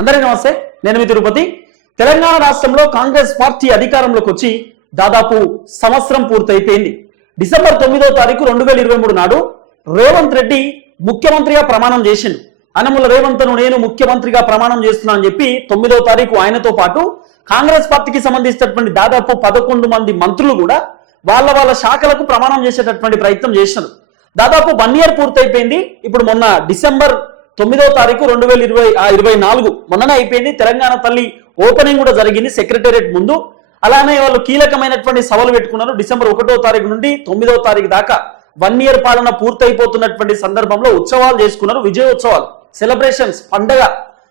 అందరికీ నమస్తే నేను మీ తిరుపతి. తెలంగాణ రాష్ట్రంలో కాంగ్రెస్ పార్టీ అధికారంలోకి వచ్చి దాదాపు సంవత్సరం పూర్తయిపోయింది. డిసెంబర్ తొమ్మిదో తారీఖు రెండు వేల ఇరవై మూడు నాడు రేవంత్ రెడ్డి ముఖ్యమంత్రిగా ప్రమాణం చేసిండు. అనముల రేవంత్ను నేను ముఖ్యమంత్రిగా ప్రమాణం చేస్తున్నాను అని చెప్పి తొమ్మిదో తారీఖు ఆయనతో పాటు కాంగ్రెస్ పార్టీకి సంబంధించినటువంటి దాదాపు పదకొండు మంది మంత్రులు కూడా వాళ్ళ వాళ్ళ శాఖలకు ప్రమాణం చేసేటటువంటి ప్రయత్నం చేసినారు. దాదాపు వన్ ఇయర్ పూర్తయిపోయింది. ఇప్పుడు మొన్న డిసెంబర్ తొమ్మిదో తారీఖు రెండు వేల ఇరవై ఆ, ఇరవై నాలుగు మొన్ననే అయిపోయింది. తెలంగాణ తల్లి ఓపెనింగ్ కూడా జరిగింది సెక్రటేరియట్ ముందు. అలానే వాళ్ళు కీలకమైనటువంటి సభలు పెట్టుకున్నారు. డిసెంబర్ ఒకటో తారీఖు నుండి తొమ్మిదో తారీఖు దాకా వన్ ఇయర్ పాలన పూర్తయిపోతున్నటువంటి సందర్భంలో ఉత్సవాలు చేసుకున్నారు. విజయోత్సవాలు సెలబ్రేషన్స్ పండగ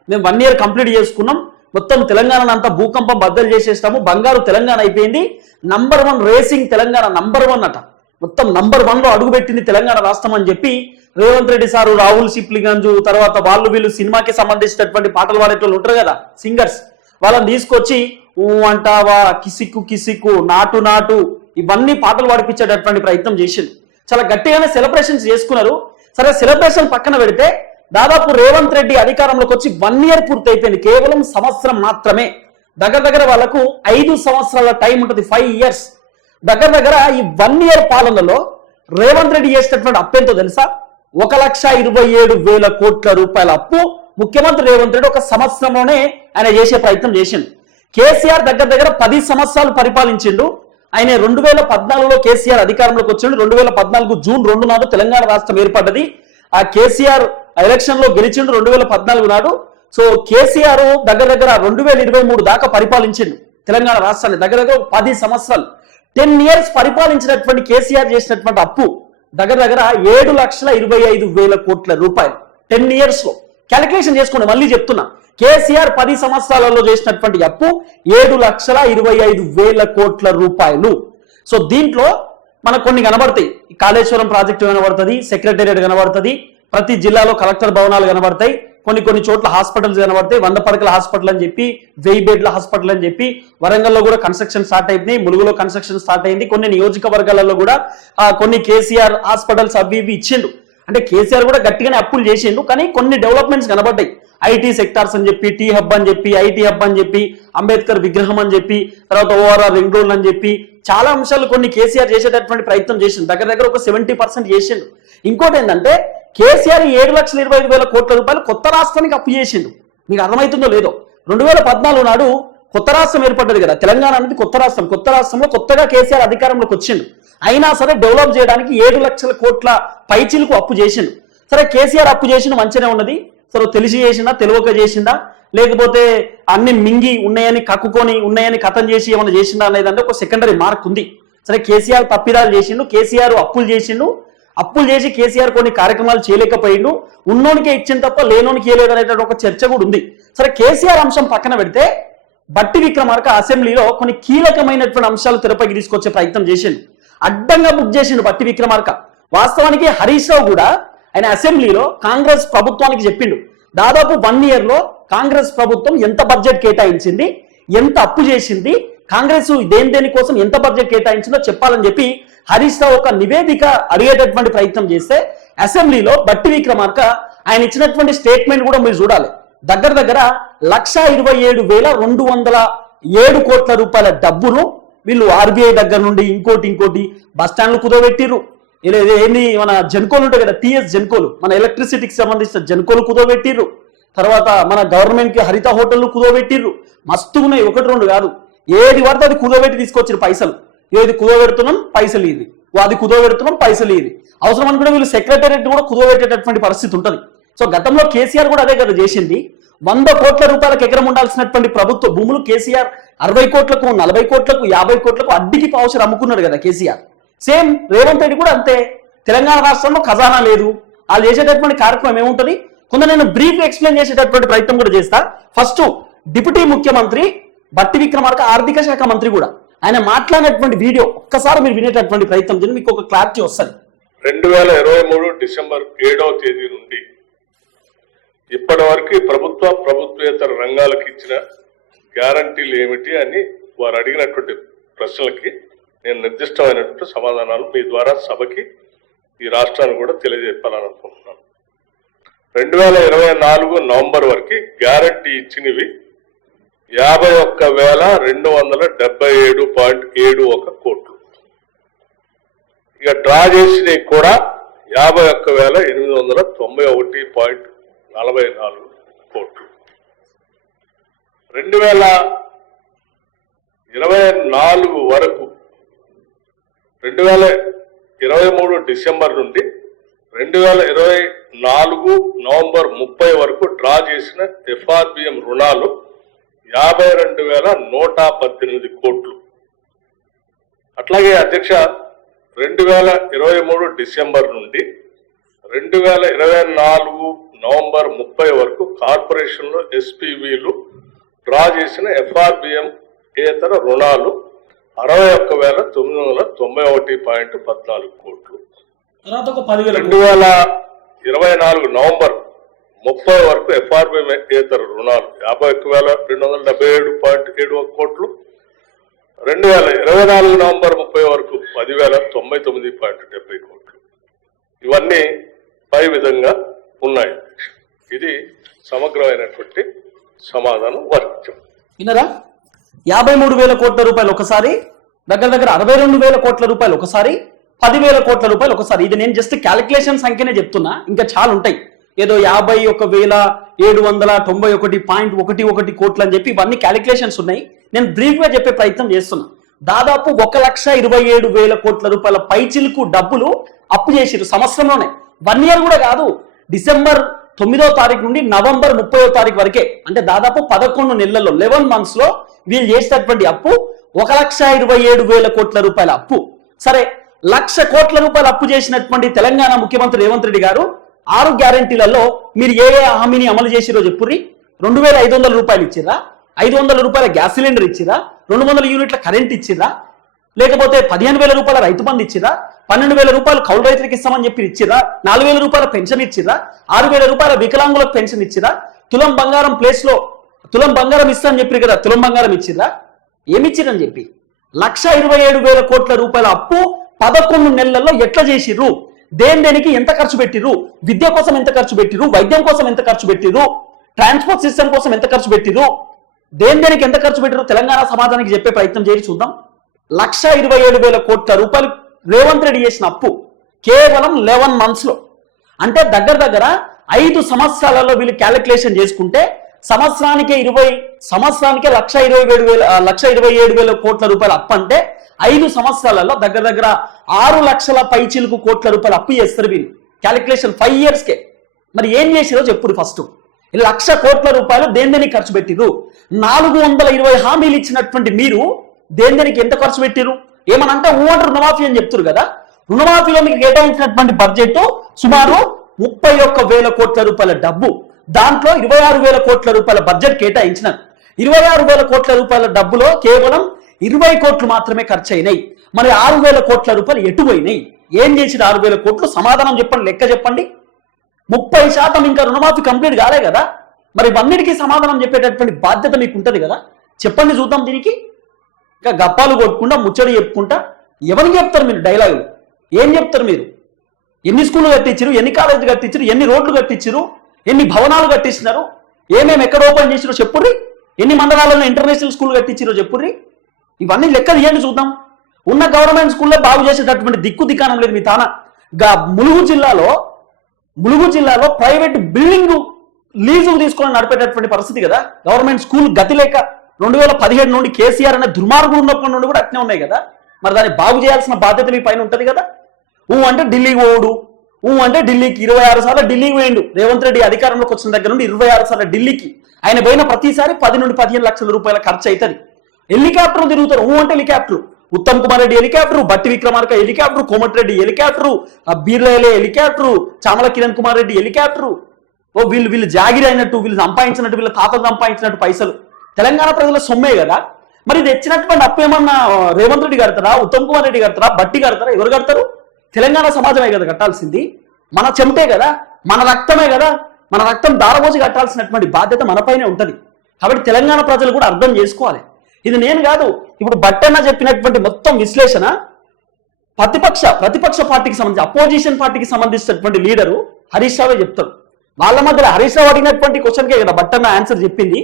మేము వన్ ఇయర్ కంప్లీట్ చేసుకున్నాం. మొత్తం తెలంగాణ అంతా భూకంపం బద్దలు చేసేస్తాము బంగారు తెలంగాణ అయిపోయింది. Number one racing Telangana number one అట. మొత్తం నంబర్ వన్లో అడుగుపెట్టింది తెలంగాణ రాష్ట్రం అని చెప్పి రేవంత్ రెడ్డి సారు రాహుల్ సిప్లిగంజు తర్వాత వాళ్ళు వీళ్ళు సినిమాకి సంబంధించినటువంటి పాటలు పాడేటోళ్ళు ఉంటారు కదా సింగర్స్. వాళ్ళని తీసుకొచ్చి ఊ అంటావా కిసిక్కు కిసిక్కు నాటు నాటు ఇవన్నీ పాటలు పాడిపించేటటువంటి ప్రయత్నం చేసింది. చాలా గట్టిగానే సెలబ్రేషన్స్ చేసుకున్నారు. సరే సెలబ్రేషన్ పక్కన పెడితే దాదాపు రేవంత్ రెడ్డి అధికారంలోకి వచ్చి వన్ ఇయర్ పూర్తి అయిపోయింది కేవలం సంవత్సరం మాత్రమే. దగ్గర దగ్గర వాళ్ళకు ఐదు సంవత్సరాల టైం ఉంటుంది ఫైవ్ ఇయర్స్ దగ్గర దగ్గర ఈ వన్ ఇయర్ పాలనలో రేవంత్ రెడ్డి చేసినటువంటి అప్పేంతో తెలుసా? ఒక లక్ష ఇరవై ఏడు వేల కోట్ల రూపాయల అప్పు ముఖ్యమంత్రి రేవంత్ రెడ్డి ఒక సంవత్సరంలోనే ఆయన చేసే ప్రయత్నం చేసిండు. కేసీఆర్ దగ్గర దగ్గర పది సంవత్సరాలు పరిపాలించిండు. ఆయన రెండు వేల పద్నాలుగులో కేసీఆర్ అధికారంలోకి వచ్చిండు. రెండు వేల పద్నాలుగు జూన్ రెండు నాడు తెలంగాణ రాష్ట్రం ఏర్పడ్డది. ఆ కేసీఆర్ ఎలక్షన్లో గెలిచిండు రెండు వేల పద్నాలుగు నాడు. సో కేసీఆర్ దగ్గర దగ్గర రెండు వేల ఇరవై మూడు దాకా పరిపాలించిండు తెలంగాణ రాష్ట్రాన్ని. దగ్గర దగ్గర పది సంవత్సరాలు. టెన్ ఇయర్స్ పరిపాలించినటువంటి కేసీఆర్ చేసినటువంటి అప్పు దగ్గర దగ్గర ఏడు లక్షల ఇరవై ఐదు వేల కోట్ల రూపాయలు. టెన్ ఇయర్స్లో. క్యాలిక్యులేషన్ చేసుకోండి మళ్ళీ చెప్తున్నా. కేసీఆర్ పది సంవత్సరాలలో చేసినటువంటి అప్పు ఏడు లక్షల ఇరవై ఐదు వేల కోట్ల రూపాయలు. సో దీంట్లో మనకు కొన్ని కనబడతాయి. కాళేశ్వరం ప్రాజెక్టు కనబడుతుంది సెక్రటేరియట్ కనబడుతుంది ప్రతి జిల్లాలో కలెక్టర్ భవనాలు కనబడతాయి. కొన్ని కొన్ని చోట్ల హాస్పిటల్స్ కనబడతాయి. వంద పడకల హాస్పిటల్ అని చెప్పి వెయ్యి బెడ్ల హాస్పిటల్ అని చెప్పి వరంగల్లో కూడా కన్స్ట్రక్షన్ స్టార్ట్ అయినాయి ములుగులో కన్స్ట్రక్షన్ స్టార్ట్ అయింది. కొన్ని నియోజకవర్గాలలో కూడా కొన్ని కేసీఆర్ హాస్పిటల్స్ అవి ఇవి ఇచ్చిండు. అంటే కేసీఆర్ కూడా గట్టిగానే అప్పులు చేసిండు కానీ కొన్ని డెవలప్మెంట్స్ కనబడ్డాయి. ఐటీ సెక్టార్స్ అని చెప్పి టీ హబ్ అని చెప్పి ఐటీ హబ్ అని చెప్పి అంబేద్కర్ విగ్రహం అని చెప్పి తర్వాత ఓఆర్ఆర్ రింగ్ రోడ్ అని చెప్పి చాలా అంశాలు కొన్ని కేసీఆర్ చేసేటటువంటి ప్రయత్నం చేసిండు. దగ్గర దగ్గర ఒక సెవెంటీ పర్సెంట్ చేసిండు. ఇంకోటి ఏంటంటే కేసీఆర్ ఏడు లక్షల ఇరవై ఐదు వేల కోట్ల రూపాయలు కొత్త రాష్ట్రానికి అప్పు చేసిండు. మీకు అర్థమవుతుందో లేదో? రెండు వేల పద్నాలుగు నాడు కొత్త రాష్ట్రం ఏర్పడ్డది కదా. తెలంగాణ అనేది కొత్త రాష్ట్రం. కొత్త రాష్ట్రంలో కొత్తగా కేసీఆర్ అధికారంలోకి వచ్చిండు. అయినా సరే డెవలప్ చేయడానికి ఏడు లక్షల కోట్ల పైచీలకు అప్పు చేసిండు. సరే కేసీఆర్ అప్పు చేసిండు మంచిగానే ఉన్నది. సరే తెలిసి చేసిందా తెలియక చేసిందా లేకపోతే అన్ని మింగి ఉన్నాయని కక్కుకొని ఉన్నాయని కథం చేసి ఏమైనా చేసిందా అనేది అంటే ఒక సెకండరీ మార్క్ ఉంది. సరే కేసీఆర్ తప్పిదాలు చేసిండు. కేసీఆర్ అప్పులు చేసిండు. అప్పులు చేసి కేసీఆర్ కొన్ని కార్యక్రమాలు చేయలేకపోయిండు. ఉన్నోనికే ఇచ్చిన తప్ప లేనోనికి ఇవ్వలేదు అనేటువంటి ఒక చర్చ కూడా ఉంది. సరే కేసీఆర్ అంశం పక్కన పెడితే బట్టి విక్రమార్క అసెంబ్లీలో కొన్ని కీలకమైనటువంటి అంశాలు తెరపైకి తీసుకొచ్చే ప్రయత్నం చేసిండు. అడ్డంగా బుక్ చేసిండు బట్టి విక్రమార్క. వాస్తవానికి హరీష్ రావు కూడా ఆయన అసెంబ్లీలో కాంగ్రెస్ ప్రభుత్వానికి చెప్పిండు. దాదాపు వన్ ఇయర్లో కాంగ్రెస్ ప్రభుత్వం ఎంత బడ్జెట్ కేటాయించింది ఎంత అప్పు చేసింది కాంగ్రెస్ దేని దేని కోసం ఎంత బడ్జెట్ కేటాయించిందో చెప్పాలని చెప్పి హరీష్ రావు ఒక నివేదిక అడిగేటటువంటి ప్రయత్నం చేస్తే అసెంబ్లీలో బట్టి విక్రమార్క ఆయన ఇచ్చినటువంటి స్టేట్మెంట్ కూడా మీరు చూడాలి. దగ్గర దగ్గర లక్ష ఇరవై ఏడు వేల రెండు వందల ఏడు కోట్ల రూపాయల డబ్బును వీళ్ళు ఆర్బీఐ దగ్గర నుండి ఇంకోటి ఇంకోటి బస్ స్టాండ్లు కుదోబెట్టిర్రు. ఏంది? మన జన్కోలు ఉంటాయి కదా టీఎస్ జన్కోలు. మన ఎలక్ట్రిసిటీకి సంబంధించిన జన్కోలు కుదోబెట్టిర్రు. తర్వాత మన గవర్నమెంట్కి హరిత హోటల్ కుదోబెట్టిర్రు. మస్తు ఉన్నాయి ఒకటి రెండు కాదు. ఏది పడితే అది కుదోబెట్టి తీసుకొచ్చిన పైసలు. ఏది కుదోబెడుతున్నాం పైసలు ఇది. అది కుదోబెడుతున్నాం పైసలు ఇది. అవసరం అనుకుంటే వీళ్ళు సెక్రటేరియట్ కూడా కుదోబెట్టేటటువంటి పరిస్థితి ఉంటుంది. సో గతంలో కేసీఆర్ కూడా అదే కదా చేసింది. వంద కోట్ల రూపాయలకు ఎకరం ఉండాల్సినటువంటి ప్రభుత్వ భూములు కేసీఆర్ అరవై కోట్లకు నలభై కోట్లకు యాభై కోట్లకు అడ్డికి పావుచర్ అమ్ముకున్నాడు కదా కేసీఆర్. సేమ్ రేవంత్ రెడ్డి కూడా అంతే. తెలంగాణ రాష్ట్రంలో ఖజానా లేదు. వాళ్ళు చేసేటటువంటి కార్యక్రమం ఏముంటుంది? కొంత నేను బ్రీఫ్ ఎక్స్ప్లెయిన్ చేసేటటువంటి ప్రయత్నం కూడా చేస్తా. ఫస్ట్ డిప్యూటీ ముఖ్యమంత్రి బట్టి విక్రమార్క ఆర్థిక శాఖ మంత్రి కూడా. ఆయన మాట్లాడినటువంటి వీడియో ఒక్కసారి మీరు వినేటటువంటి ప్రయత్నం చేయండి మీకు ఒక క్లారిటీ వస్తుంది. రెండు వేల ఇరవై మూడు డిసెంబర్ ఏడవ తేదీ నుండి ఇప్పటి వరకు ప్రభుత్వ ప్రభుత్వేతర రంగాలకు ఇచ్చిన గ్యారంటీలు ఏమిటి అని వారు అడిగినటువంటి ప్రశ్నలకి నేను నిర్దిష్టమైనటువంటి సమాధానాలు మీ ద్వారా సభకి ఈ రాష్ట్రాన్ని కూడా తెలియజెప్పాలని అనుకుంటున్నాను రెండు వేల ఇరవై నాలుగు నవంబర్ వరకు గ్యారంటీ ఇచ్చినవి యాభై ఒక్క వేల రెండు వందల డెబ్బై ఏడు పాయింట్ ఏడు ఒక కోట్లు. ఇక డ్రా చేసినవి కూడా యాభై ఒక్క వేల ఎనిమిది వందల తొంభై ఒకటి పాయింట్ నలభై నాలుగు కోట్లు. రెండు వేల ఇరవై నాలుగు వరకు రెండు వేల ఇరవై మూడు డిసెంబర్ నుండి రెండు వేల ఇరవై నాలుగు నవంబర్ ముప్పై వరకు డ్రా చేసిన ఎఫ్ఆర్బిఎం రుణాలు యాభై రెండు వేల నూట పద్దెనిమిది కోట్లు. అట్లాగే అధ్యక్ష రెండు వేల ఇరవై మూడు డిసెంబర్ నుండి రెండు వేల ఇరవై నాలుగు నవంబర్ ముప్పై వరకు కార్పొరేషన్లో ఎస్పీవీలు డ్రా చేసిన ఎఫ్ఆర్బిఎం ఏతర రుణాలు అరవై ఒక్క వేల తొమ్మిది వందల తొంభై ఒకటి పాయింట్ పద్నాలుగు కోట్లు. రెండు వేల ఇరవై నాలుగు నవంబర్ ముప్పై వరకు ఎఫ్ఆర్బిఎం ఏతర రుణాలు. యాభై ఒక్క వేల రెండు వందల డెబ్బై ఏడు పాయింట్ ఏడు ఒక కోట్లు. రెండు వేల ఇరవై నాలుగు నవంబర్ ముప్పై వరకు పదివేల తొంభై తొమ్మిది పాయింట్ డెబ్బై కోట్లు. ఇవన్నీ పై విధంగా ఉన్నాయి. ఇది సమగ్రమైనటువంటి సమాధానం వర్చం వినరా యాభై మూడు వేల కోట్ల రూపాయలు ఒకసారి దగ్గర దగ్గర అరవై రెండు వేల కోట్ల రూపాయలు ఒకసారి పదివేల కోట్ల రూపాయలు ఒకసారి. ఇది నేను జస్ట్ క్యాలిక్యులేషన్ సంఖ్యనే చెప్తున్నా. ఇంకా చాలా ఉంటాయి. ఏదో యాభై ఒక వేల ఏడు వందల తొంభై ఒకటి పాయింట్ ఒకటి ఒకటి కోట్లు అని చెప్పి ఇవన్నీ క్యాలిక్యులేషన్స్ ఉన్నాయి. నేను బ్రీఫ్గా చెప్పే ప్రయత్నం చేస్తున్నా. దాదాపు ఒక లక్ష ఇరవై ఏడు వేల కోట్ల రూపాయల పైచిలకు డబ్బులు అప్పు చేసిరు సంవత్సరంలోనే. వన్ ఇయర్ కూడా కాదు. డిసెంబర్ తొమ్మిదో తారీఖు నుండి నవంబర్ ముప్పయో తారీఖు వరకే. అంటే దాదాపు పదకొండు నెలల్లో లెవెన్ మంత్స్లో వీళ్ళు చేసినటువంటి అప్పు ఒక లక్ష ఇరవై ఏడు వేల కోట్ల రూపాయల అప్పు. సరే లక్ష కోట్ల రూపాయల అప్పు చేసినటువంటి తెలంగాణ ముఖ్యమంత్రి రేవంత్ రెడ్డి గారు ఆరు గ్యారంటీలలో మీరు ఏ ఏ హామీని అమలు చేసిరో చెప్పుర్రి. రెండు వేల ఐదు వందల రూపాయలు ఇచ్చిరా ఐదు వందల రూపాయల గ్యాస్ సిలిండర్ ఇచ్చిరా రెండు వందల యూనిట్ల కరెంట్ ఇచ్చిరా లేకపోతే పదిహేను వేల రూపాయల రైతు బంధు ఇచ్చిరా పన్నెండు వేల రూపాయలు కౌలు రైతులకు ఇస్తామని చెప్పి ఇచ్చిరా నాలుగు వేల రూపాయల పెన్షన్ ఇచ్చిరా ఆరు వేల రూపాయల వికలాంగులకు పెన్షన్ ఇచ్చిరా తులం బంగారం ప్లేస్లో తులం బంగారం ఇస్తా అని చెప్పి కదా తులం బంగారం ఇచ్చిరా ఏమి ఇచ్చిరని చెప్పి. లక్ష ఇరవై ఏడు వేల కోట్ల రూపాయల అప్పు పదకొండు నెలల్లో ఎట్లా చేసిర్రు? దేని దేనికి ఎంత ఖర్చు పెట్టిర్రు? విద్య కోసం ఎంత ఖర్చు పెట్టిర్రు? వైద్యం కోసం ఎంత ఖర్చు పెట్టిర్రు? ట్రాన్స్పోర్ట్ సిస్టమ్ కోసం ఎంత ఖర్చు పెట్టిర్రు? దేని దేనికి ఎంత ఖర్చు పెట్టిర్రు? తెలంగాణ సమాజానికి చెప్పే ప్రయత్నం చేసి చూద్దాం. లక్ష ఇరవై ఏడు వేల కోట్ల రూపాయలు రేవంత్ రెడ్డి చేసిన అప్పు కేవలం లెవెన్ మంత్స్లో. అంటే దగ్గర దగ్గర ఐదు సంవత్సరాలలో వీళ్ళు క్యాలిక్యులేషన్ చేసుకుంటే సంవత్సరానికే ఇరవై సంవత్సరానికే లక్ష ఇరవై ఏడు వేల లక్ష ఇరవై ఏడు వేల కోట్ల రూపాయల అప్పు అంటే ఐదు సంవత్సరాలలో దగ్గర దగ్గర ఆరు లక్షల పైచీలకు కోట్ల రూపాయలు అప్పు చేస్తారు వీళ్ళు. క్యాలిక్యులేషన్ ఫైవ్ ఇయర్స్కే మరి ఏం చేసిరో చెప్పుడు ఫస్ట్ లక్ష కోట్ల రూపాయలు దేని ఖర్చు పెట్టిరు నాలుగు వందల ఇరవై హామీలు ఇచ్చినటువంటి మీరు దేని దేనికి ఎంత ఖర్చు పెట్టిరు ఏమనంటే ఊ రుణమాఫీ అని చెప్తారు కదా. రుణమాఫీలో మీకు కేటాయించినటువంటి బడ్జెట్ సుమారు ముప్పై ఒక్క వేల కోట్ల రూపాయల డబ్బు. దాంట్లో ఇరవై ఆరు వేల కోట్ల రూపాయల బడ్జెట్ కేటాయించినారు. ఇరవై ఆరు వేల కోట్ల రూపాయల డబ్బులో కేవలం ఇరవై కోట్లు మాత్రమే ఖర్చు అయినాయి. మరి ఆరు వేల కోట్ల రూపాయలు ఎటుపోయినాయి? ఏం చేసిన ఆరు వేల కోట్లు? సమాధానం చెప్పండి లెక్క చెప్పండి. ముప్పై శాతం ఇంకా రుణమాఫీ కంప్లీట్ కాలే కదా. మరి ఇవన్నిటికీ సమాధానం చెప్పేటటువంటి బాధ్యత మీకు ఉంటుంది కదా. చెప్పండి చూద్దాం దీనికి. ఇంకా గప్పాలు కొట్టుకుంటా ముచ్చడి చెప్పుకుంటా. ఎవరికి చెప్తారు మీరు డైలాగులు? ఏం చెప్తారు మీరు? ఎన్ని స్కూళ్ళు కట్టించారు ఎన్ని కాలేజీలు కట్టించారు ఎన్ని రోడ్లు కట్టించారు ఎన్ని భవనాలు కట్టిస్తున్నారు ఏమేమి ఎక్కడ ఓపెన్ చేసిరో చెప్పుర్రి? ఎన్ని మండలాలలో ఇంటర్నేషనల్ స్కూల్ కట్టించారో చెప్పుర్రి? ఇవన్నీ లెక్క తీయండి చూద్దాం. ఉన్న గవర్నమెంట్ స్కూల్లో బాగు చేసేటటువంటి దిక్కు దిక్కానం లేదు మీ తాన. ములుగు జిల్లాలో ములుగు జిల్లాలో ప్రైవేట్ బిల్డింగ్ లీజు తీసుకొని నడిపేటటువంటి పరిస్థితి కదా. గవర్నమెంట్ స్కూల్ గతి లేక రెండు వేల పదిహేడు నుండి కేసీఆర్ అనే దుర్మార్గుడు ఉన్నప్పటి నుండి కూడా అట్నే ఉన్నాయి కదా. మరి దాన్ని బాగు చేయాల్సిన బాధ్యత మీ పైన ఉంటుంది కదా. ఊ అంటే ఢిల్లీకి ఓడు ఊ అంటే ఢిల్లీకి ఇరవై ఆరు సార్లు ఢిల్లీకి పోయిండు రేవంత్ రెడ్డి అధికారంలోకి వచ్చిన దగ్గర నుండి ఇరవై ఆరు సార్లు ఢిల్లీకి. ఆయన పోయిన ప్రతిసారి పది నుండి పదిహేను లక్షల రూపాయల ఖర్చు అవుతుంది హెలికాప్టర్ తిరుగుతారు. ఊ అంటే helicopter Uttam Kumar Reddy helicopter Bhatti Vikramarka helicopter Komatireddy helicopter బీర్లయలే helicopter Chamala Kiran Kumar Reddy helicopter. ఓ వీళ్ళు వీళ్ళు జాగిరి అయినట్టు వీళ్ళు సంపాదించినట్టు వీళ్ళ తాతలు సంపాదించినట్టు పైసలు. తెలంగాణ ప్రజల సొమ్మే కదా? మరి ఇది తెచ్చినటువంటి అప్పు ఏమన్నా రేవంత్ రెడ్డి కడతారా ఉత్తమ్ కుమార్ రెడ్డి కడతారా బట్టి కడతారా ఎవరు కడతారు? తెలంగాణ సమాజమే కదా కట్టాల్సింది. మన చెమటే కదా మన రక్తమే కదా మన రక్తం దారబోసి కట్టాల్సినటువంటి బాధ్యత మనపైనే ఉంటది. కాబట్టి తెలంగాణ ప్రజలు కూడా అర్థం చేసుకోవాలి. ఇది నేను కాదు. ఇప్పుడు బట్టన్న చెప్పినటువంటి మొత్తం విశ్లేషణ ప్రతిపక్ష ప్రతిపక్ష పార్టీకి సంబంధించి అపోజిషన్ పార్టీకి సంబంధించినటువంటి లీడరు హరీష్ రావే చెప్తారు. వాళ్ళ మధ్యలో హరీష్ రావు అడిగినటువంటి క్వశ్చన్కే కదా బట్టన్న ఆన్సర్ చెప్పింది.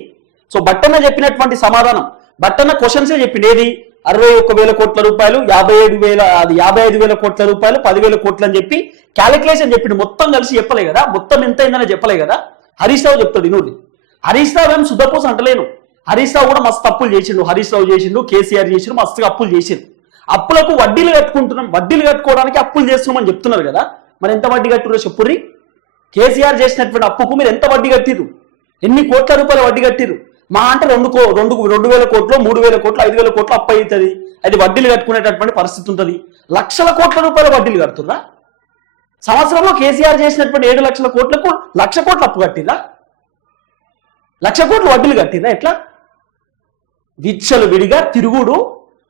సో బట్టన్న చెప్పినటువంటి సమాధానం బట్టన్న క్వశ్చన్సే చెప్పింది. ఏది? అరవై ఒక్క వేల కోట్ల రూపాయలు యాభై ఏడు వేల అది యాభై ఐదు వేల కోట్ల రూపాయలు పదివేల కోట్లు అని చెప్పి క్యాలిక్యులేషన్ చెప్పింది మొత్తం కలిసి చెప్పలే కదా. మొత్తం ఎంత అయిందని చెప్పలే కదా. హరీష్ రావు చెప్తాడు ఇనుడి హరీష్ రావు ఏం శుద్ధపూస అంటలేను. హరీష్ రావు కూడా మస్తు అప్పులు చేసిండు హరీష్ రావు చేసిండు కేసీఆర్ చేసిండు మస్తుగా అప్పులు చేసిండు. అప్పులకు వడ్డీలు కట్టుకుంటున్నాం వడ్డీలు కట్టుకోవడానికి అప్పులు చేస్తున్నామని చెప్తున్నారు కదా. మరి ఎంత వడ్డీ కట్టురో చెప్పుర్రి? కేసీఆర్ చేసినటువంటి అప్పుకు మీరు ఎంత వడ్డీ కట్టిరు ఎన్ని కోట్ల రూపాయల వడ్డీ కట్టిరు మా అంటే రెండు కో రెండు రెండు వేల కోట్లు మూడు వేల కోట్లు ఐదు వేల కోట్లు అప్పు అవుతుంది అది వడ్డీలు కట్టుకునేటటువంటి పరిస్థితి ఉంటుంది. లక్షల కోట్ల రూపాయల వడ్డీలు కడుతుందా సంవత్సరంలో కేసీఆర్ చేసినటువంటి ఏడు లక్షల కోట్లకు లక్ష కోట్లు అప్పు కట్టిందా లక్ష కోట్లు వడ్డీలు కట్టిందా ఎట్లా? విచ్చలు విడిగా తిరుగుడు.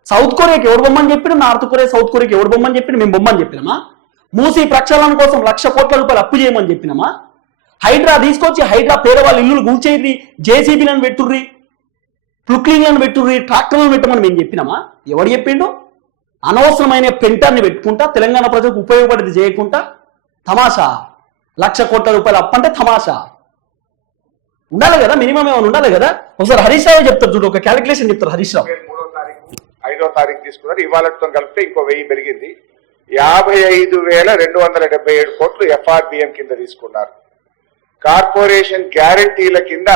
సౌత్ కొరియాకి ఎవరు బొమ్మని చెప్పిన నార్త్ కొరియా సౌత్ కొరియాకి ఎవరు బొమ్మని చెప్పిన మేము బొమ్మని చెప్పినామా? మూసి ప్రక్షాళన కోసం లక్ష కోట్ల రూపాయలు అప్పు చేయమని చెప్పినామా? హైడ్రా తీసుకొచ్చి హైడ్రా పేదవాళ్ళ ఇల్లులు కూల్చేది జేసీబీలను పెట్టుర్రి ప్లుక్లింగ్లను పెట్టుర్రి ట్రాక్టర్లను పెట్టమని మేము చెప్పినామా? ఎవడు చెప్పిండు? అనవసరమైన పెంటాన్ని పెట్టుకుంటా తెలంగాణ ప్రజలకు ఉపయోగపడేది చేయకుండా తమాషా. లక్ష కోట్ల రూపాయలు అప్పంటే తమాషా. ఉండాలి కదా? మినిమం ఏమైనా ఉండాలి కదా? ఒకసారి హరీష్ రావు చెప్తారు చూడు ఒక క్యాలిక్యులేషన్ చెప్తారు హరీష్ రావు. మూడో తారీఖు ఐదో తారీఖు తీసుకున్నారు. ఇవాళతో కలిపితే ఇంకో వెయ్యి పెరిగింది. యాభై ఐదు వేల రెండు వందల డెబ్బై ఏడు కోట్లు ఎఫ్ఆర్బిఎం కింద తీసుకున్నారు. కార్పొరేషన్ గ్యారంటీల కింద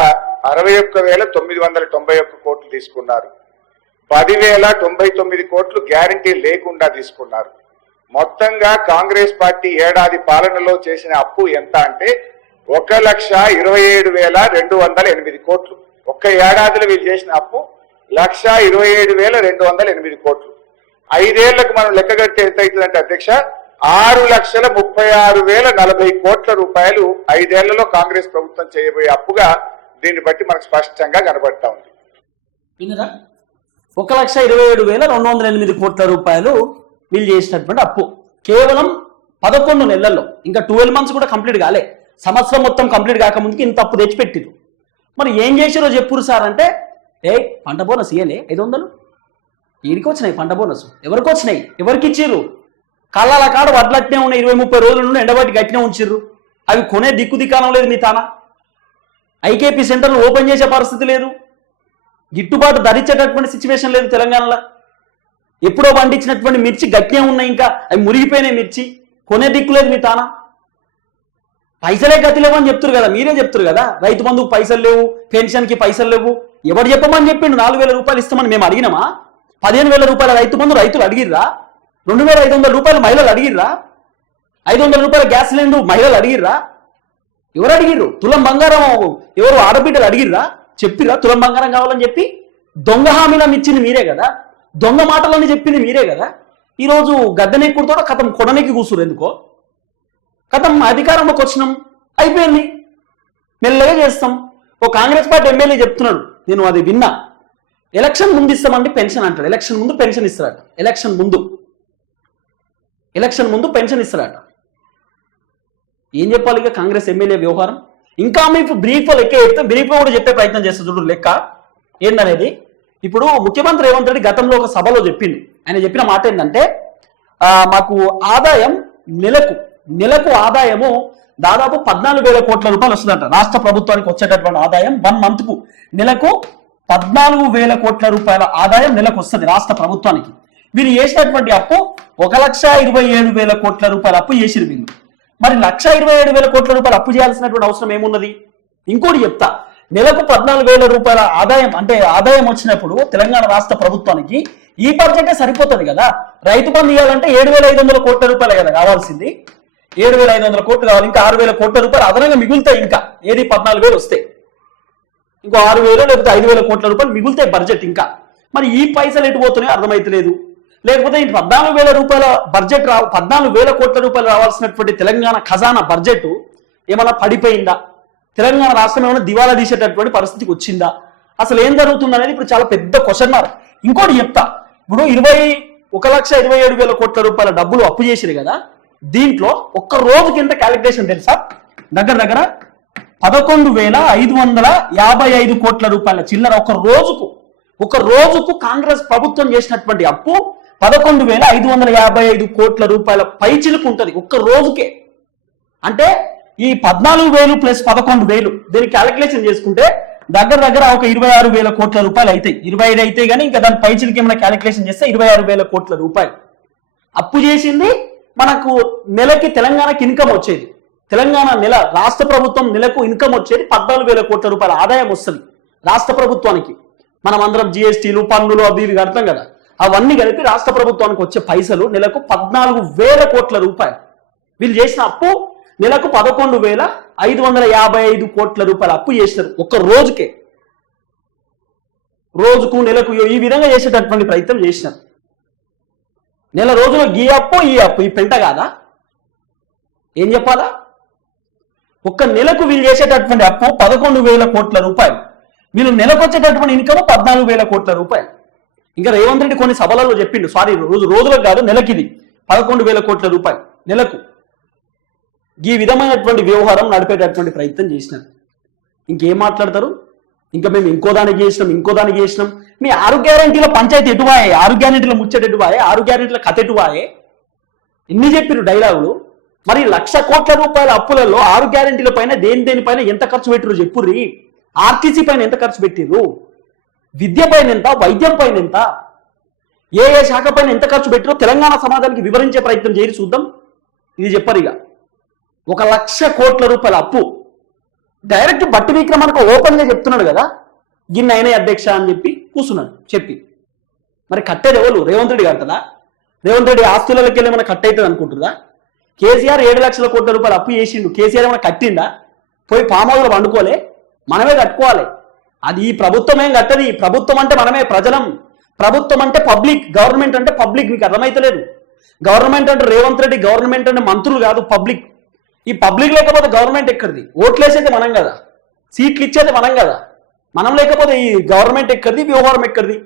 అరవై ఒక్క వేల తొమ్మిది వందల తొంభై ఒక్క కోట్లు తీసుకున్నారు. పదివేల తొంభై తొమ్మిది కోట్లు గ్యారంటీ లేకుండా తీసుకున్నారు. మొత్తంగా కాంగ్రెస్ పార్టీ ఏడాది పాలనలో చేసిన అప్పు ఎంత అంటే ఒక లక్ష ఇరవై ఏడు వేల రెండు వందల ఎనిమిది కోట్లు. ఒక్క ఏడాదిలో వీళ్ళు చేసిన అప్పు లక్ష ఇరవై ఏడు వేల రెండు వందల ఎనిమిది కోట్లు. ఐదేళ్ళకు మనం లెక్క కడితే ఎంత అవుతుందంటే అధ్యక్ష ఆరు లక్షల ముప్పై ఆరు వేల నలభై కోట్ల రూపాయలు ఐదేళ్ళలో కాంగ్రెస్ ప్రభుత్వం చేయబోయే అప్పుగా దీన్ని బట్టి మనకు స్పష్టంగా కనబడతా ఉంది. వినరా ఒక లక్ష ఇరవై ఏడు వేల రెండు వందల ఎనిమిది కోట్ల రూపాయలు వీళ్ళు చేసినటువంటి అప్పు. కేవలం పదకొండు నెలల్లో ఇంకా ట్వెల్వ్ మంత్స్ కూడా కంప్లీట్ కాలే. సంవత్సరం మొత్తం కంప్లీట్ కాకముందుకి ఇంత అప్పు తెచ్చిపెట్టిరు. మరి ఏం చేసారో చెప్పురు సార్ అంటే ఏ పంట బోనస్ ఇయ్యలే ఐదు వందలు? ఈడికి వచ్చినాయి పంట బోనస్. ఎవరికి వచ్చినాయి? ఎవరికి ఇచ్చిర్రు? కళ్ళాల కాడ వడ్లట్నే ఉన్నాయి ఇరవై ముప్పై రోజుల నుండి ఎండబట్టి గట్టినే ఉంచిర్రు. అవి కొనే దిక్కు దిక్కానం లేదు మీ తానా? ఐకేపీ సెంటర్లు ఓపెన్ చేసే పరిస్థితి లేదు. గిట్టుబాటు ధరించేటటువంటి సిచ్యువేషన్ లేదు తెలంగాణలో. ఎప్పుడో పండించినటువంటి మిర్చి గట్టినే ఉన్నాయి ఇంకా అవి మురిగిపోయినాయి మిర్చి. కొనే దిక్కు లేదు మీ తానా? పైసలే గతి లేవు అని చెప్తారు కదా మీరే చెప్తారు కదా. రైతు బంధుకు పైసలు లేవు పెన్షన్కి పైసలు లేవు. ఎవరు చెప్పమని చెప్పిండు నాలుగు వేల రూపాయలు ఇస్తామని మేము అడిగినామా? పదిహేను వేల రూపాయల రైతు బంధు రైతులు అడిగిర్రా? రెండు వేల ఐదు వందల రూపాయలు మహిళలు అడిగిర్రా? ఐదు వందల రూపాయల గ్యాస్ సిలిండర్ మహిళలు అడిగిర్రా? ఎవరు అడిగిర్రు? తులం బంగారం ఎవరు ఆడబిడ్డలు అడిగిర్రా? చెప్పిర్రా తులం బంగారం కావాలని చెప్పి? దొంగ హామీలను ఇచ్చింది మీరే కదా. దొంగ మాటలని చెప్పింది మీరే కదా. ఈరోజు గద్దెనెక్కుడుతో కథం కొడనెక్కి కూర్చురు ఎందుకో? కథం అధికారంలోకి వచ్చినాం. అయిపోయింది. మెల్లగా చేస్తాం. ఓ కాంగ్రెస్ పార్టీ ఎమ్మెల్యే చెప్తున్నాడు. నేను అది విన్నా. ఎలక్షన్ ముందు ఇస్తామండి పెన్షన్ అంటాడు. ఎలక్షన్ ముందు పెన్షన్ ఇస్తారట ఎలక్షన్ ముందు. ఎలక్షన్ ముందు పెన్షన్ ఇస్తారట ఏం చెప్పాలి ఇక కాంగ్రెస్ ఎమ్మెల్యే వ్యవహారం? ఇంకా మీకు బ్రీఫ్ లెక్క చెప్తే బ్రీఫ్ కూడా చెప్పే ప్రయత్నం చేస్తా చూడు లెక్క. ఏందనేది? ఇప్పుడు ముఖ్యమంత్రి రేవంత్ రెడ్డి గతంలో ఒక సభలో చెప్పిండు. ఆయన చెప్పిన మాట ఏంటంటే మాకు ఆదాయం నెలకు నెలకు ఆదాయము దాదాపు పద్నాలుగు వేల కోట్ల రూపాయలు వస్తుందంట. రాష్ట్ర ప్రభుత్వానికి వచ్చేటటువంటి ఆదాయం వన్ మంత్కు. నెలకు పద్నాలుగు వేల కోట్ల రూపాయల ఆదాయం నెలకు వస్తుంది రాష్ట్ర ప్రభుత్వానికి. వీరు చేసినటువంటి అప్పు ఒక లక్ష ఇరవై ఏడు వేల కోట్ల రూపాయల అప్పు చేసిరు వీళ్ళు. మరి లక్ష ఇరవై ఏడు వేల కోట్ల రూపాయలు అప్పు చేయాల్సినటువంటి అవసరం ఏమున్నది? ఇంకోటి చెప్తా. నెలకు పద్నాలుగు వేల రూపాయల ఆదాయం అంటే ఆదాయం వచ్చినప్పుడు తెలంగాణ రాష్ట్ర ప్రభుత్వానికి ఈ బడ్జెటే సరిపోతుంది కదా? రైతు బంధు ఇవ్వాలంటే ఏడు వేల ఐదు వందల కోట్ల రూపాయలు కదా కావాల్సింది. ఏడు వేల ఐదు వందల కోట్లు కావాలి ఇంకా ఆరు వేల కోట్ల రూపాయలు అదనంగా మిగులుతాయి ఇంకా. ఏది పద్నాలుగు వేలు వస్తాయి ఇంకో ఆరు వేలు లేకపోతే ఐదు వేల కోట్ల రూపాయలు మిగులుతాయి బడ్జెట్ ఇంకా. మరి ఈ పైసలు ఎటు పోతున్నాయో అర్థమైతలేదు. లేకపోతే ఈ పద్నాలుగు వేల రూపాయల బడ్జెట్ రా పద్నాలుగు వేల కోట్ల రూపాయలు రావాల్సినటువంటి తెలంగాణ ఖజానా బడ్జెట్ ఏమైనా పడిపోయిందా? తెలంగాణ రాష్ట్రం ఏమైనా దివాలా తీసేటటువంటి పరిస్థితికి వచ్చిందా? అసలు ఏం జరుగుతుంది అనేది ఇప్పుడు చాలా పెద్ద క్వశ్చన్ మార్క్ ఇంకోటి చెప్తా. ఇప్పుడు ఇరవై ఒక లక్ష ఇరవై ఏడు వేల కోట్ల రూపాయల డబ్బులు అప్పు చేసిరు కదా. దీంట్లో ఒక్క రోజు కింద క్యాలిక్యులేషన్ తెలుసా? దగ్గర దగ్గర పదకొండు వేల ఐదు వందల యాభై ఐదు కోట్ల రూపాయల చిల్లర ఒక రోజుకు ఒక రోజుకు కాంగ్రెస్ ప్రభుత్వం చేసినటువంటి అప్పు పదకొండు వేల ఐదు వందల యాభై ఐదు కోట్ల రూపాయల పైచిలుకు ఉంటుంది ఒక్క రోజుకే. అంటే ఈ పద్నాలుగు వేలు ప్లస్ పదకొండు వేలు దీన్ని క్యాలిక్యులేషన్ చేసుకుంటే దగ్గర దగ్గర ఒక ఇరవై ఆరు వేల కోట్ల రూపాయలు అవుతాయి ఇరవై ఐదు అయితే కానీ ఇంకా దాని పైచిలకి ఏమైనా క్యాలిక్యులేషన్ చేస్తే ఇరవై ఆరు వేల కోట్ల రూపాయలు. అప్పు చేసింది మనకు నెలకి తెలంగాణకి ఇన్కమ్ వచ్చేది. తెలంగాణ నెల రాష్ట్ర ప్రభుత్వం నెలకు ఇన్కమ్ వచ్చేది పద్నాలుగు వేల కోట్ల రూపాయల ఆదాయం వస్తుంది రాష్ట్ర ప్రభుత్వానికి. మనం అందరం జిఎస్టీలు పన్నులు అవి ఇవి కడతాం కదా. అవన్నీ కలిపి రాష్ట్ర ప్రభుత్వానికి వచ్చే పైసలు నెలకు పద్నాలుగు వేల కోట్ల రూపాయలు. వీళ్ళు చేసిన అప్పు నెలకు పదకొండు వేల ఐదు వందల యాభై ఐదు కోట్ల రూపాయల అప్పు చేసినారు ఒక్క రోజుకే. రోజుకు నెలకు ఈ విధంగా చేసేటటువంటి ప్రయత్నం చేసినారు. నెల రోజులు ఈ అప్పు ఈ అప్పు ఈ పెంట కాదా? ఏం చెప్పాలా? ఒక్క నెలకు వీళ్ళు చేసేటటువంటి అప్పు పదకొండు వేల కోట్ల రూపాయలు. వీళ్ళు నెలకు వచ్చేటటువంటి ఇన్కమ్ పద్నాలుగు వేల కోట్ల రూపాయలు. ఇంకా రేవంత్ రెడ్డి కొన్ని సభలలో చెప్పిండు. సారీ రోజు రోజులకు కాదు నెలకి ఇది పదకొండు వేల కోట్ల రూపాయలు. నెలకు. ఈ విధమైనటువంటి వ్యవహారం నడిపేటటువంటి ప్రయత్నం చేసినారు. ఇంకేం మాట్లాడతారు? ఇంకా మేము ఇంకో దానికి చేసినాం ఇంకో దానికి చేసినాం. మీ ఆరు గ్యారంటీల పంచాయతీ ఎటువాయే ఆరు గ్యారంటీల ముచ్చట ఎటువాయే ఆరు గ్యారంటీల కథ ఎటువాయే ఎన్ని చెప్పిరు డైలాగులు. మరి లక్ష కోట్ల రూపాయల అప్పులలో ఆరు గ్యారంటీల పైన దేని దేనిపైన ఎంత ఖర్చు పెట్టిరు చెప్పుర్రి? ఆర్టీసీ పైన ఎంత ఖర్చు పెట్టిరు విద్య పైన ఎంత? వైద్యం పైన ఎంత? ఏ ఏ శాఖ పైన ఎంత ఖర్చు పెట్టిరో తెలంగాణ సమాజానికి వివరించే ప్రయత్నం చేసి చూద్దాం. ఇది చెప్పరు ఇక. ఒక లక్ష కోట్ల రూపాయల అప్పు. డైరెక్ట్ బట్టి విక్రమార్క ఓపెన్గా చెప్తున్నాడు కదా గిన్నె అయినా అధ్యక్ష అని చెప్పి కూర్చున్నాడు చెప్పి. మరి కట్టేది ఎవరు? రేవంత్ రెడ్డి కట్టదా రేవంత్ రెడ్డి ఆస్తులకి వెళ్ళి ఏమైనా కట్ అవుతుంది అనుకుంటుందా కేసీఆర్ ఏడు లక్షల కోట్ల రూపాయలు అప్పు చేసిండు. కేసీఆర్ ఏమైనా కట్టిందా పోయి పామాగులు వండుకోలే మనమే కట్టుకోవాలి. అది ఈ ప్రభుత్వం ఏం కట్టదు. ఈ ప్రభుత్వం అంటే మనమే ప్రజలం. ప్రభుత్వం అంటే పబ్లిక్. గవర్నమెంట్ అంటే పబ్లిక్. మీకు అర్థమైతలేదు. గవర్నమెంట్ అంటే రేవంత్ రెడ్డి గవర్నమెంట్ అంటే మంత్రులు కాదు పబ్లిక్. ఈ పబ్లిక్ లేకపోతే గవర్నమెంట్ ఎక్కడిది? ఓట్లేసేది మనం కదా. సీట్లు ఇచ్చేది మనం కదా. మనం లేకపోతే ఈ గవర్నమెంట్ ఎక్కడిది? వ్యవహారం ఎక్కడిది?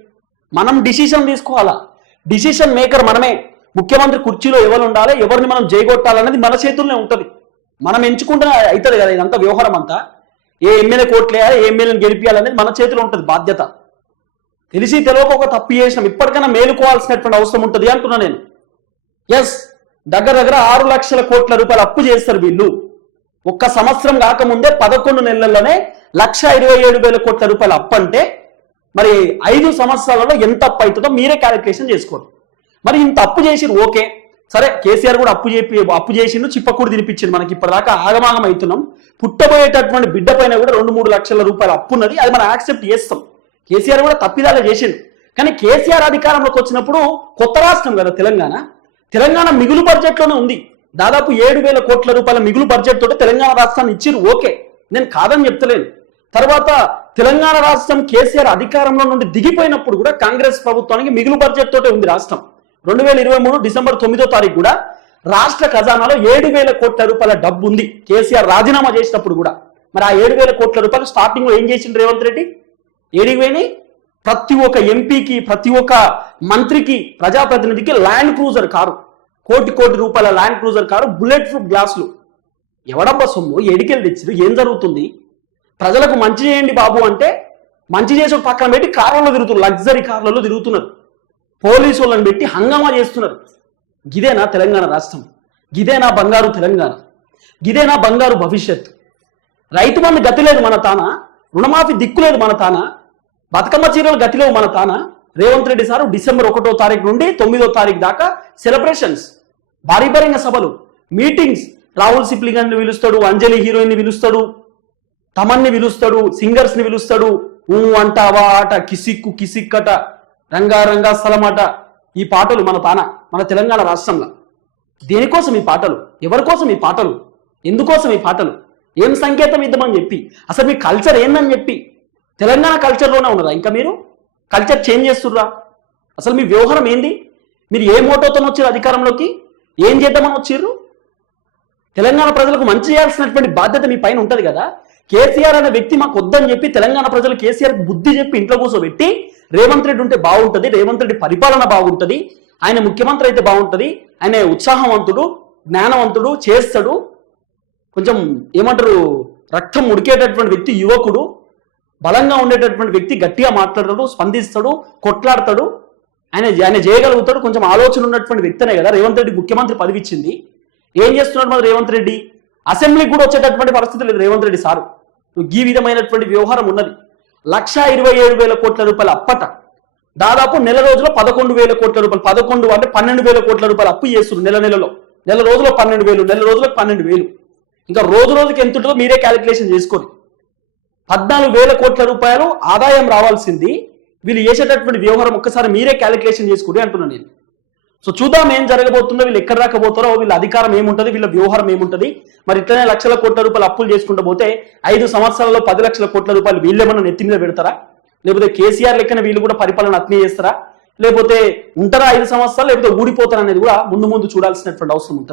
మనం డిసిషన్ తీసుకోవాలా? డిసిషన్ మేకర్ మనమే. ముఖ్యమంత్రి కుర్చీలో ఎవరు ఉండాలి? ఎవరిని మనం జయగొట్టాలనేది మన చేతుల్లోనే ఉంటుంది. మనం ఎంచుకుంటే అవుతుంది కదా ఇదంతా వ్యవహారం అంతా. ఏ ఎమ్మెల్యే కోట్లేయాలి ఏ ఎమ్మెల్యేని గెలిపించాలనేది మన చేతిలో ఉంటుంది బాధ్యత. తెలిసి తెలియక ఒక తప్పు చేసినాం. ఇప్పటికైనా మేలుకోవాల్సినటువంటి అవసరం ఉంటుంది అంటున్నా నేను. ఎస్ దగ్గర దగ్గర ఆరు లక్షల కోట్ల రూపాయలు అప్పు చేస్తారు వీళ్ళు. ఒక్క సంవత్సరం కాకముందే పదకొండు నెలల్లోనే లక్ష ఇరవై ఏడు వేల కోట్ల రూపాయలు అప్పు అంటే మరి ఐదు సంవత్సరాలలో ఎంత అప్పు అవుతుందో మీరే క్యాలిక్యులేషన్ చేసుకోండి. మరి ఇంత అప్పు చేసిరు ఓకే. సరే కేసీఆర్ కూడా అప్పు చెప్పి అప్పు చేసిండు చిప్పకూడు తినిపించింది మనకి ఇప్పటిదాకా ఆగమాగం అవుతున్నాం పుట్టబోయేటటువంటి బిడ్డ పైన కూడా రెండు మూడు లక్షల రూపాయలు అప్పు ఉన్నది. అది మనం యాక్సెప్ట్ చేస్తాం. కేసీఆర్ కూడా తప్పిదాలే చేసిండు. కానీ కేసీఆర్ అధికారంలోకి వచ్చినప్పుడు కొత్త రాష్ట్రం కదా తెలంగాణ. తెలంగాణ మిగులు బడ్జెట్లోనే ఉంది. దాదాపు ఏడు వేల కోట్ల రూపాయల మిగులు బడ్జెట్ తోటి తెలంగాణ రాష్ట్రాన్ని ఇచ్చిరు ఓకే. నేను కాదని చెప్తలేను. తర్వాత తెలంగాణ రాష్ట్రం కేసీఆర్ అధికారంలో నుండి దిగిపోయినప్పుడు కూడా కాంగ్రెస్ ప్రభుత్వానికి మిగులు బడ్జెట్ తోటే ఉంది రాష్ట్రం. రెండు వేల ఇరవై మూడు డిసెంబర్ తొమ్మిదో తారీఖు కూడా రాష్ట్ర ఖజానాలో ఏడు వేల కోట్ల రూపాయల డబ్బు ఉంది కేసీఆర్ రాజీనామా చేసినప్పుడు కూడా. మరి ఆ ఏడు వేల కోట్ల రూపాయలు స్టార్టింగ్లో ఏం చేసిండు రేవంత్ రెడ్డి? ఏడికి పోయినాయి? ప్రతి ఒక్క ఎంపీకి ప్రతి ఒక్క మంత్రికి ప్రజాప్రతినిధికి ల్యాండ్ క్రూజర్ కారు. కోటి కోటి రూపాయల Land Cruiser car bullet proof గ్లాసులు. ఎవడబ్బా సొమ్ము? ఎడికెళ్ళి తెచ్చిరు ఏం జరుగుతుంది? ప్రజలకు మంచి చేయండి బాబు అంటే మంచి చేసే పక్కన పెట్టి కార్లలో తిరుగుతున్నారు. లగ్జరీ కార్లలో తిరుగుతున్నారు. పోలీసు వాళ్ళని పెట్టి హంగామా చేస్తున్నారు. గిదేనా తెలంగాణ రాష్ట్రం? గిదేనా బంగారు తెలంగాణ? గిదేనా బంగారు భవిష్యత్? రైతు మంది గతి లేదు మన తాన? రుణమాఫీ దిక్కు లేదు మన తాన? బతుకమ్మ చీరలు గతిలో మన తాన? రేవంత్ రెడ్డి సారు డిసెంబర్ ఒకటో తారీఖు నుండి తొమ్మిదో తారీఖు దాకా సెలబ్రేషన్స్ భారీ భారీగా సభలు మీటింగ్స్. రాహుల్ సిప్లిగన్ పిలుస్తాడు అంజలి హీరోయిన్ని పిలుస్తాడు తమన్ని పిలుస్తాడు సింగర్స్ని పిలుస్తాడు. ఊ అంటావా ఆట కిసిక్కు కిసిక్కట రంగా రంగా స్థలమాట. ఈ పాటలు మన తాన మన తెలంగాణ రాష్ట్రంలో. దేనికోసం ఈ పాటలు? ఎవరికోసం ఈ పాటలు? ఎందుకోసం ఈ పాటలు? ఏం సంకేతం ఇద్దామని చెప్పి? అసలు మీ కల్చర్ ఏందని చెప్పి? తెలంగాణ కల్చర్లోనే ఉన్నదా? ఇంకా మీరు? కల్చర్ చేంజ్ చేస్తుర్రా? అసలు మీ వ్యవహారం ఏంది? మీరు ఏ మోటోతో వచ్చారు అధికారంలోకి? ఏం చేద్దామని వచ్చిర్రు? తెలంగాణ ప్రజలకు మంచి చేయాల్సినటువంటి బాధ్యత మీ పైన ఉంటుంది కదా? కేసీఆర్ అనే వ్యక్తి మాకు వద్దని చెప్పి తెలంగాణ ప్రజలు కేసీఆర్ బుద్ధి చెప్పి ఇంట్లో కూర్చోబెట్టి రేవంత్ రెడ్డి ఉంటే బాగుంటుంది రేవంత్ రెడ్డి పరిపాలన బాగుంటుంది ఆయన ముఖ్యమంత్రి అయితే బాగుంటుంది ఆయన ఉత్సాహవంతుడు జ్ఞానవంతుడు చేస్తాడు. కొంచెం ఏమంటారు రక్తం ఉడికేటటువంటి వ్యక్తి యువకుడు బలంగా ఉండేటటువంటి వ్యక్తి గట్టిగా మాట్లాడతాడు స్పందిస్తాడు కొట్లాడతాడు ఆయన ఆయన చేయగలుగుతాడు. కొంచెం ఆలోచన ఉన్నటువంటి వ్యక్తినే కదా రేవంత్ రెడ్డి ముఖ్యమంత్రి పదవి ఇచ్చింది ఏం చేస్తున్నాడు మరి రేవంత్ రెడ్డి? అసెంబ్లీకి కూడా వచ్చేటటువంటి పరిస్థితి లేదు రేవంత్ రెడ్డి సారు. ఈ విధమైనటువంటి వ్యవహారం ఉన్నది. లక్ష ఇరవై ఏడు వేల కోట్ల రూపాయల అప్పట దాదాపు నెల రోజుల్లో పదకొండు వేల కోట్ల రూపాయలు పదకొండు అంటే పన్నెండు వేల కోట్ల రూపాయలు అప్పు చేస్తున్నారు నెల నెలలో. నెల రోజుల్లో పన్నెండు వేలు నెల రోజులకు పన్నెండు వేలు. ఇంకా రోజు రోజుకి ఎంత ఉంటుందో మీరే క్యాలిక్యులేషన్ చేసుకోండి. పద్నాలుగు వేల కోట్ల రూపాయలు ఆదాయం రావాల్సింది. వీళ్ళు చేసేటటువంటి వ్యవహారం ఒక్కసారి మీరే క్యాలిక్యులేషన్ చేసుకోండి అంటున్నాను నేను. సో చూద్దాం ఏం జరగబోతుందో వీళ్ళు ఎక్కడ రాకపోతారో వీళ్ళ అధికారం ఏముంటది వీళ్ళ వ్యవహారం ఏముంటది. మరి ఇట్లనే లక్షల కోట్ల రూపాయలు అప్పులు చేసుకుంటూ పోతే ఐదు సంవత్సరాల్లో పది లక్షల కోట్ల రూపాయలు వీళ్ళేమన్నా నెత్తి మీద పెడతారా? లేకపోతే కేసీఆర్ లెక్కన వీళ్ళు కూడా పరిపాలన అట్నే చేస్తారా? లేకపోతే ఉంటారా ఐదు సంవత్సరాలు లేకపోతే ఊడిపోతారా అనేది కూడా ముందు ముందు చూడాల్సినటువంటి అవసరం ఉంటుంది.